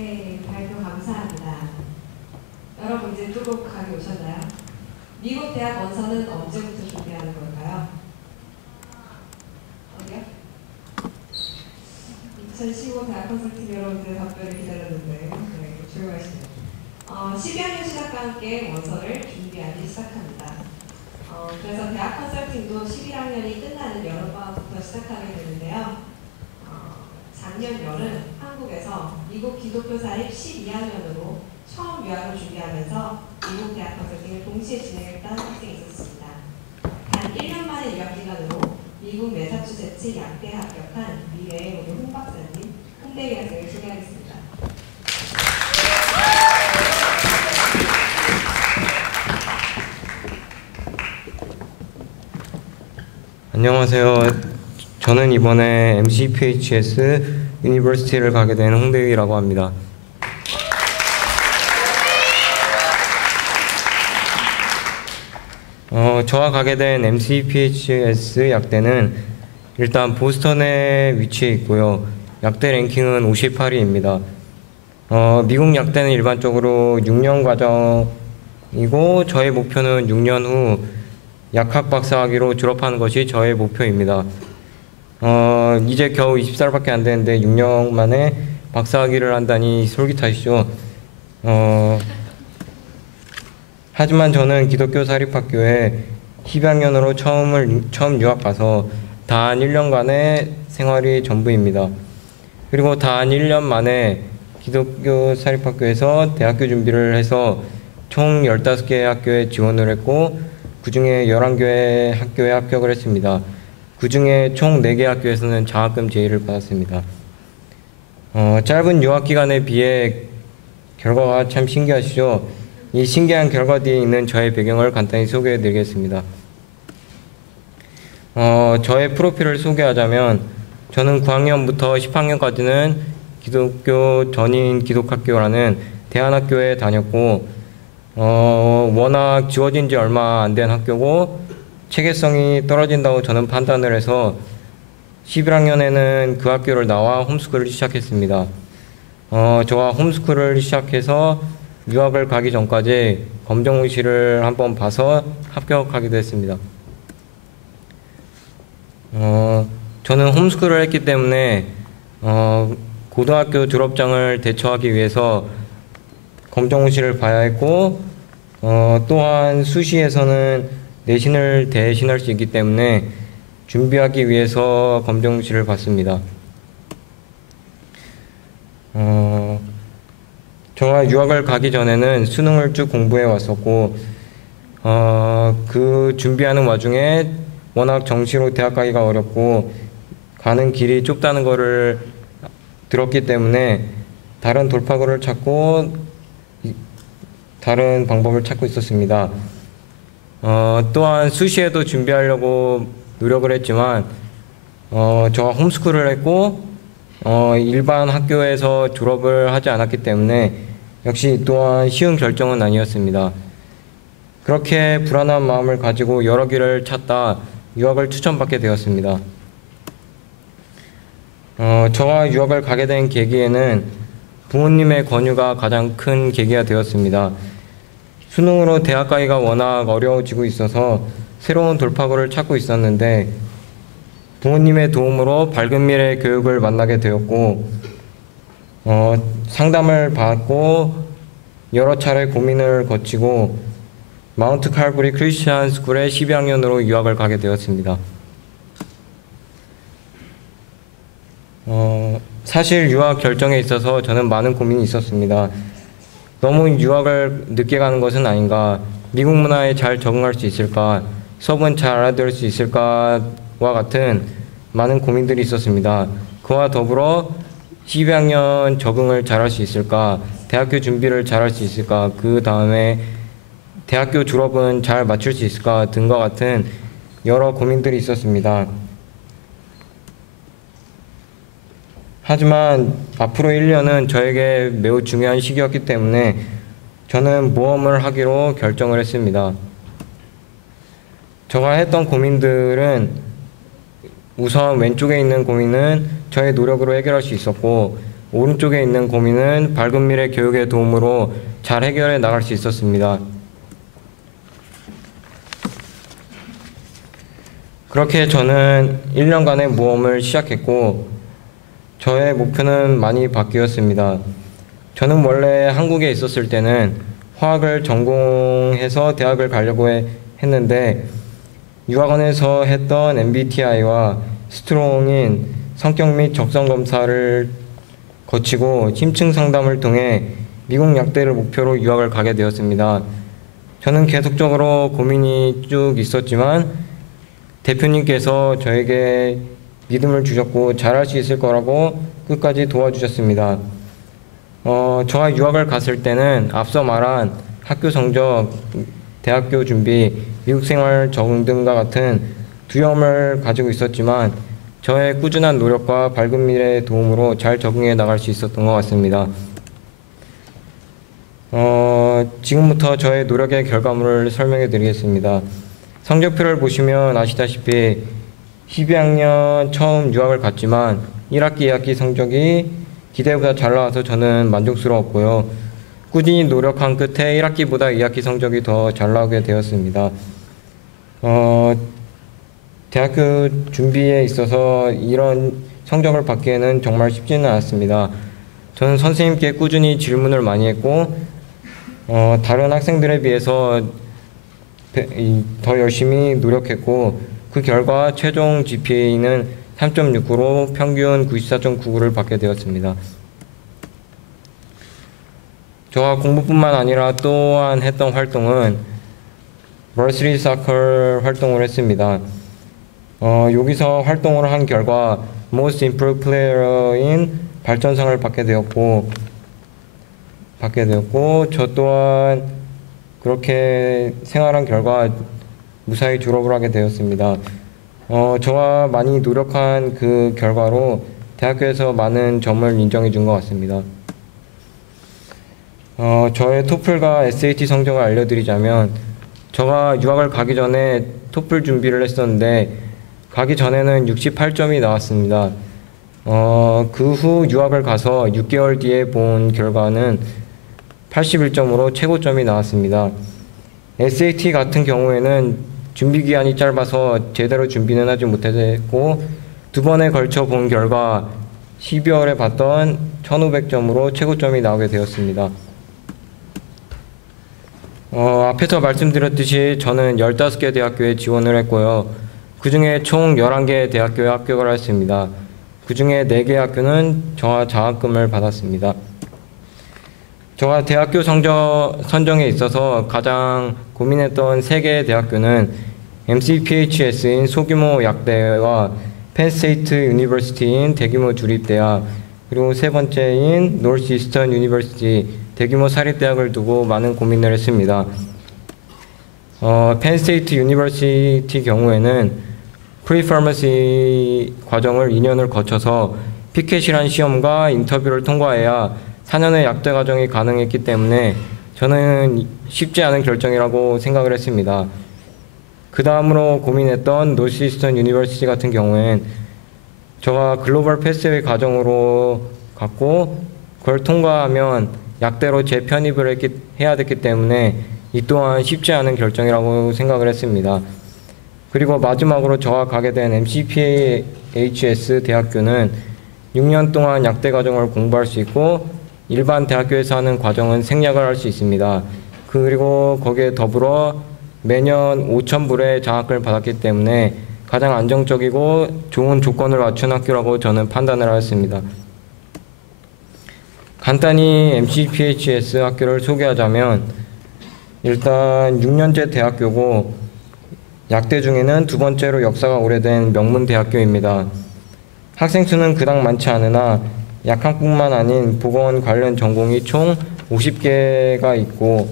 네, 발표 감사합니다. 여러분 이제 뜨겁게 오셨나요? 미국 대학 원서는 언제부터 준비하는 걸까요? 어디요? 2015 대학 컨설팅 여러분들의 답변을 기다렸는데 네, 조용하시네요. 12학년 시작과 함께 원서를 준비하기 시작합니다. 그래서 대학 컨설팅도 11학년이 끝나는 여름방학부터 시작하게 되는데요. 작년 여름 한국에서 미국 기독교 사립 12학년으로 처음 유학을 준비하면서 미국 대학 컨설팅을 동시에 진행했던 학생이 있었습니다. 단 1년 만의 유학 기간으로 미국 매사추세츠 약대 합격한 미래의 우리 홍 박사님, 홍대희 학생을 소개하겠습니다. 안녕하세요. 저는 이번에 MCPHS 유니버시티를 가게 된 홍대휘라고 합니다. 저와 가게 된 MCPHS 약대는 일단 보스턴에 위치해 있고요. 약대 랭킹은 58위입니다. 미국 약대는 일반적으로 6년 과정이고 저의 목표는 6년 후 약학 박사학위로 졸업하는 것이 저의 목표입니다. 이제 겨우 20살밖에 안 되는데 6년 만에 박사학위를 한다니 솔깃하시죠. 하지만 저는 기독교 사립학교에 10학년으로 처음 유학 가서 단 1년간의 생활이 전부입니다. 그리고 단 1년 만에 기독교 사립학교에서 대학교 준비를 해서 총 15개의 학교에 지원을 했고 그 중에 11개의 학교에 합격을 했습니다. 그 중에 총 4개 학교에서는 장학금 제의를 받았습니다. 짧은 유학 기간에 비해 결과가 참 신기하시죠? 이 신기한 결과 뒤에 있는 저의 배경을 간단히 소개해 드리겠습니다. 저의 프로필을 소개하자면 저는 9학년부터 10학년까지는 기독교 전인 기독학교라는 대안학교에 다녔고 워낙 지워진 지 얼마 안 된 학교고 체계성이 떨어진다고 저는 판단을 해서 11학년에는 그 학교를 나와 홈스쿨을 시작했습니다. 저와 홈스쿨을 시작해서 유학을 가기 전까지 검정고시를 한번 봐서 합격하기도 했습니다. 저는 홈스쿨을 했기 때문에 고등학교 졸업장을 대처하기 위해서 검정고시를 봐야 했고 또한 수시에서는 내신을 대신할 수 있기 때문에 준비하기 위해서 검정고시를 봤습니다. 저가 유학을 가기 전에는 수능을 쭉 공부해 왔었고 그 준비하는 와중에 워낙 정시로 대학 가기가 어렵고 가는 길이 좁다는 거를 들었기 때문에 다른 돌파구를 찾고 다른 방법을 찾고 있었습니다. 또한 수시에도 준비하려고 노력을 했지만 저가 홈스쿨을 했고 일반 학교에서 졸업을 하지 않았기 때문에 역시 또한 쉬운 결정은 아니었습니다. 그렇게 불안한 마음을 가지고 여러 길을 찾다 유학을 추천받게 되었습니다. 저와 유학을 가게 된 계기에는 부모님의 권유가 가장 큰 계기가 되었습니다. 수능으로 대학 가기가 워낙 어려워지고 있어서 새로운 돌파구를 찾고 있었는데 부모님의 도움으로 밝은 미래 교육을 만나게 되었고 상담을 받고 여러 차례 고민을 거치고 마운트 칼브리 크리스천 스쿨에 12학년으로 유학을 가게 되었습니다. 사실 유학 결정에 있어서 저는 많은 고민이 있었습니다. 너무 유학을 늦게 가는 것은 아닌가, 미국 문화에 잘 적응할 수 있을까, 수업은 잘 알아들을 수 있을까와 같은 많은 고민들이 있었습니다. 그와 더불어 12학년 적응을 잘할 수 있을까, 대학교 준비를 잘할 수 있을까, 그 다음에 대학교 졸업은 잘 마칠 수 있을까 등과 같은 여러 고민들이 있었습니다. 하지만 앞으로 1년은 저에게 매우 중요한 시기였기 때문에 저는 모험을 하기로 결정을 했습니다. 제가 했던 고민들은 우선 왼쪽에 있는 고민은 저의 노력으로 해결할 수 있었고 오른쪽에 있는 고민은 밝은 미래 교육의 도움으로 잘 해결해 나갈 수 있었습니다. 그렇게 저는 1년간의 모험을 시작했고 저의 목표는 많이 바뀌었습니다. 저는 원래 한국에 있었을 때는 화학을 전공해서 대학을 가려고 했는데 유학원에서 했던 MBTI와 스트롱인 성격 및 적성 검사를 거치고 심층 상담을 통해 미국 약대를 목표로 유학을 가게 되었습니다. 저는 계속적으로 고민이 쭉 있었지만 대표님께서 저에게 믿음을 주셨고 잘할 수 있을 거라고 끝까지 도와주셨습니다. 저가 유학을 갔을 때는 앞서 말한 학교 성적, 대학교 준비, 미국 생활 적응 등과 같은 두려움을 가지고 있었지만 저의 꾸준한 노력과 밝은 미래의 도움으로 잘 적응해 나갈 수 있었던 것 같습니다. 지금부터 저의 노력의 결과물을 설명해 드리겠습니다. 성적표를 보시면 아시다시피 12학년 처음 유학을 갔지만 1학기, 2학기 성적이 기대보다 잘 나와서 저는 만족스러웠고요. 꾸준히 노력한 끝에 1학기보다 2학기 성적이 더 잘 나오게 되었습니다. 대학교 준비에 있어서 이런 성적을 받기에는 정말 쉽지는 않았습니다. 저는 선생님께 꾸준히 질문을 많이 했고 다른 학생들에 비해서 더 열심히 노력했고 그 결과 최종 GPA는 3.69로 평균 94.99를 받게 되었습니다. 저와 공부뿐만 아니라 또한 했던 활동은 버시티 사커 활동을 했습니다. 여기서 활동을 한 결과 Most Improved Player인 발전상을 받게 되었고 저 또한 그렇게 생활한 결과 무사히 졸업을 하게 되었습니다. 저와 많이 노력한 그 결과로 대학교에서 많은 점을 인정해 준 것 같습니다. 저의 토플과 SAT 성적을 알려드리자면 제가 유학을 가기 전에 토플 준비를 했었는데 가기 전에는 68점이 나왔습니다. 그 후 유학을 가서 6개월 뒤에 본 결과는 81점으로 최고점이 나왔습니다. SAT 같은 경우에는 준비 기간이 짧아서 제대로 준비는 하지 못했고 두 번에 걸쳐 본 결과 12월에 봤던 1500점으로 최고점이 나오게 되었습니다. 앞에서 말씀드렸듯이 저는 15개 대학교에 지원을 했고요. 그 중에 총 11개 대학교에 합격을 했습니다. 그 중에 4개 학교는 저와 장학금을 받았습니다. 저가 대학교 선정에 있어서 가장 고민했던 3개의 대학교는 MCPHS인 소규모 약대와 펜스테이트 유니버시티인 대규모 주립대학, 그리고 세 번째인 노스이스턴 유니버시티 대규모 사립대학을 두고 많은 고민을 했습니다. 펜스테이트 유니버시티 경우에는 프리파머시 과정을 2년을 거쳐서 피켓이란 시험과 인터뷰를 통과해야 4년의 약대 과정이 가능했기 때문에 저는 쉽지 않은 결정이라고 생각을 했습니다. 그 다음으로 고민했던 노스이스턴 유니버시티 같은 경우엔 제가 글로벌 패스웨이 과정으로 갔고 그걸 통과하면 약대로 재편입을 해야 됐기 때문에 이 또한 쉽지 않은 결정이라고 생각을 했습니다. 그리고 마지막으로 저가 가게 된 MCPHS 대학교는 6년 동안 약대 과정을 공부할 수 있고 일반 대학교에서 하는 과정은 생략을 할 수 있습니다. 그리고 거기에 더불어 매년 5,000불의 장학금을 받았기 때문에 가장 안정적이고 좋은 조건을 갖춘 학교라고 저는 판단을 하였습니다. 간단히 MCPHS 학교를 소개하자면 일단 6년제 대학교고 약대 중에는 두 번째로 역사가 오래된 명문 대학교입니다. 학생 수는 그닥 많지 않으나 약학뿐만 아닌 보건 관련 전공이 총 50개가 있고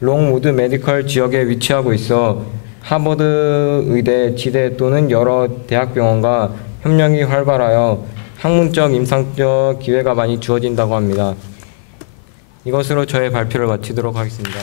롱우드 메디컬 지역에 위치하고 있어 하버드 의대, 지대 또는 여러 대학병원과 협력이 활발하여 학문적, 임상적 기회가 많이 주어진다고 합니다. 이것으로 저의 발표를 마치도록 하겠습니다.